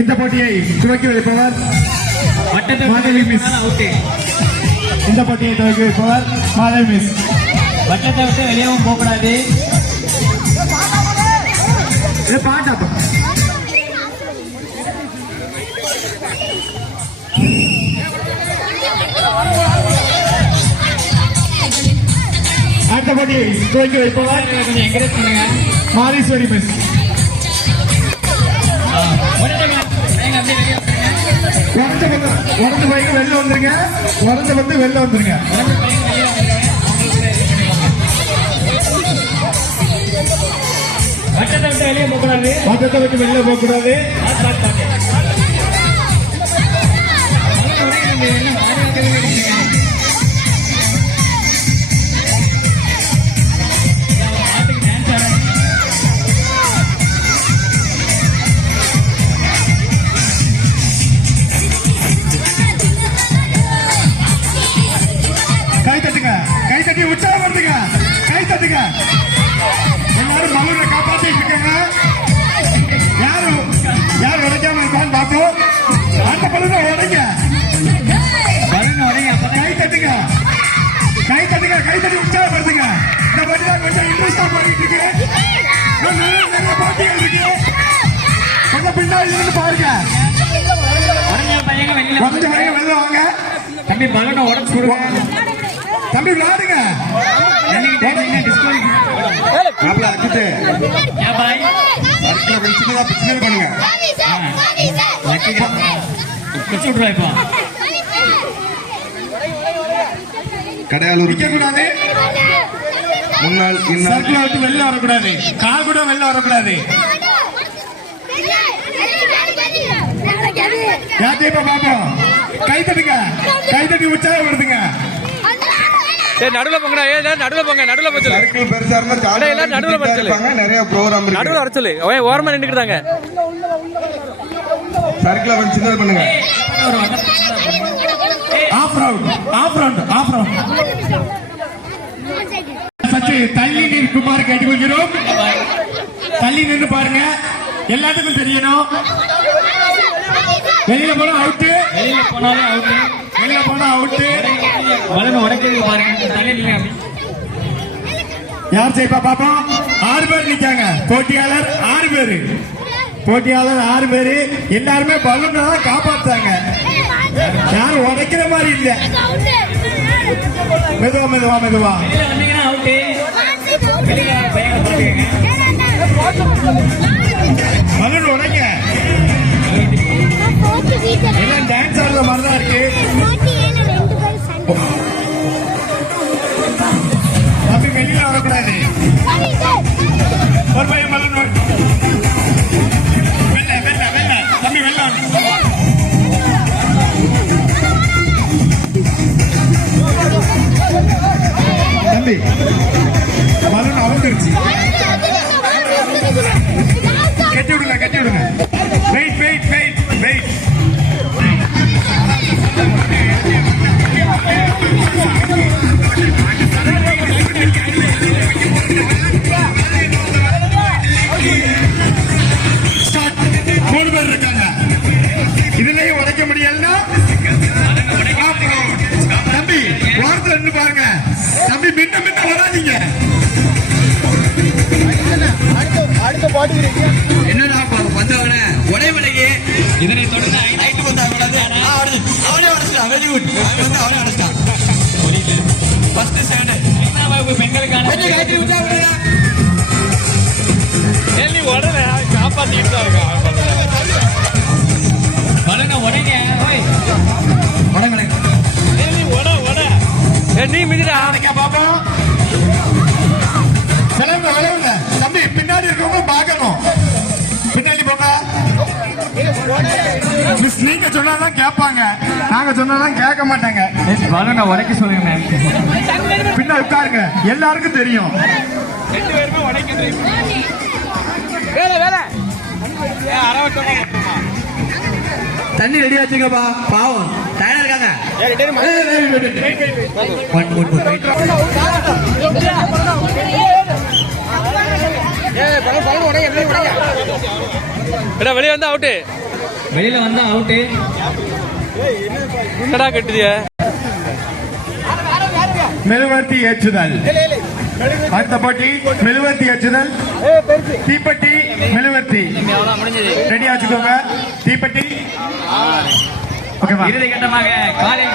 இந்த போட்டியை துவக்கி வைப்பவர் மாதவி மிஸ். இந்த போட்டியை துவக்கி வைப்பவர் மாதவி மிஸ். வட்டத்தை விட்டு வெளியவும் போகக்கூடாது. இது அடுத்த போட்டியை துவக்கி வைப்பவர் கொஞ்சம் என்கரேஜ் பண்ணுங்க மாரீஸ்வரி மிஸ் வட்டத்தை வெளியே. உடஞ்ச வந்து உடஞ்ச பையன் வெளில வந்துருங்க. உடஞ்ச வந்து வெளில வந்துருங்க. வட்டத்தை விட்டு வெளியே போகக்கூடாது. மொத்தத்தை விட்டு வெளில போக கை தட்டி உற்சாகப்படுத்துங்க கை தட்டுங்க. எல்லாரும் மலரை காப்பாத்திட்டு இருக்காங்க. யாரு? யார் உடைக்காம இருக்கான்னு பார்ப்போம். அந்த பலனை உடைங்க. கை தட்டுங்க. கை தட்டுங்க கை தட்டி உற்சாகப்படுத்துங்க. இந்த போட்டி தான் கொஞ்சம் இன்ட்ரெஸ்டா போயிட்டு இருக்கு இன்னும் நிறைய நிறைய போட்டிகள் இருக்கு. கொஞ்சம் பின்னாடி இருந்து பாருங்க. வரைக்கும் வெளில வாங்க. தம்பி பலூனை உடச்சு கொடுங்க. தம்பி விளையாடுங்க. கடையாளூர் கூடாது முன்னாள் சர்க்கிள் விட்டு வெளில வரக்கூடாது. கால் கூட வெளில வரக்கூடாது. பாப்போம் கை தட்டுங்க. கை தட்டி உற்சாகப்படுத்துங்க. ஏய் நடுவுல போங்கடா. ஏய் எல்லாரும் நடுவுல போங்க நடுவுல போச்சு சர்க்கிள் பெருசா இருந்தா எல்லாரும் நடுவுல. இருப்பாங்க நிறைய ப்ரோக்ராம் நடுவுல இருக்கு வர சொல்லு அவன் ஓரமா நின்னுக்கிட்டாங்க சர்க்கிள் கொஞ்சம் சின்னது பண்ணுங்க. Half round half round half round சற்று தள்ளி நிற்குமாறு கேட்டுக்கொள்கிறோம். தள்ளி நின்று பாருங்க. எல்லாத்துக்கும் தெரியணும். வெளியில போனா அவுட்டு வெளியில போனாலே அவுட்டு வெளியில போனா அவுட்டு பலூனை உடைக்கிறது பாருங்க தலையில அப்படி. யார் ஜெயிப்பா பாப்போம்? ஆறு பேர் நிக்காங்க போட்டியாளர் ஆறு பேரு. போட்டியாளர் ஆறு பேரு. எல்லாருமே பலூன் தான் காப்பாத்தாங்க யாரும் உடைக்கிற மாதிரி இல்ல. மெதுவா மெதுவா மெதுவா. பலூன் உடைங்க. எல்லாம் டான்ஸ் ஆடுற மாதிரி தான் இருக்கு. இதுலயும் உடைக்க முடியலன்னா தம்பி வாரத்துல இருந்து பாருங்க தம்பி மின்ன மின்ன வராதீங்க என்னடா வந்தவன விலைக்கு இதனை தொடர்ந்து ஐந்து நைட்டு வந்து அவனது அவனே உடச்சிட்டான் வெரி நீ மிதிடா. பாப்போம். விளைவுங்க விளைவுங்க. தம்பி பின்னாடி இருக்கவங்க பார்க்கணும். பின்னாடி போங்க. மிஸ் நீங்க சொன்னாதான் கேட்பாங்க. நாங்க சொன்னாதான் கேட்க மாட்டாங்க. பலூனை உடைக்க சொல்லுங்க. மேம் உட்காருங்க. எல்லாருக்கும் தெரியும். ரெண்டு பேருமே உடைக்க ட்ரை வேலை வேலை. தண்ணி ரெடி வச்சுக்கப்பா பாவம். One, ஏடா வெளியே வந்தா அவுட்டு வெளியில வந்தா அவுட்டு என்னடா கட்டுதிய மெழுவர்த்தி ஏற்றுதல். அடுத்த போட்டி மெழுவர்த்தி ஏற்றுதல். தீப்பெட்டி மெழுவர்த்தி ரெடியா வச்சுக்கோங்க. தீப்பெட்டி. இறுதி கட்டமாக காலில்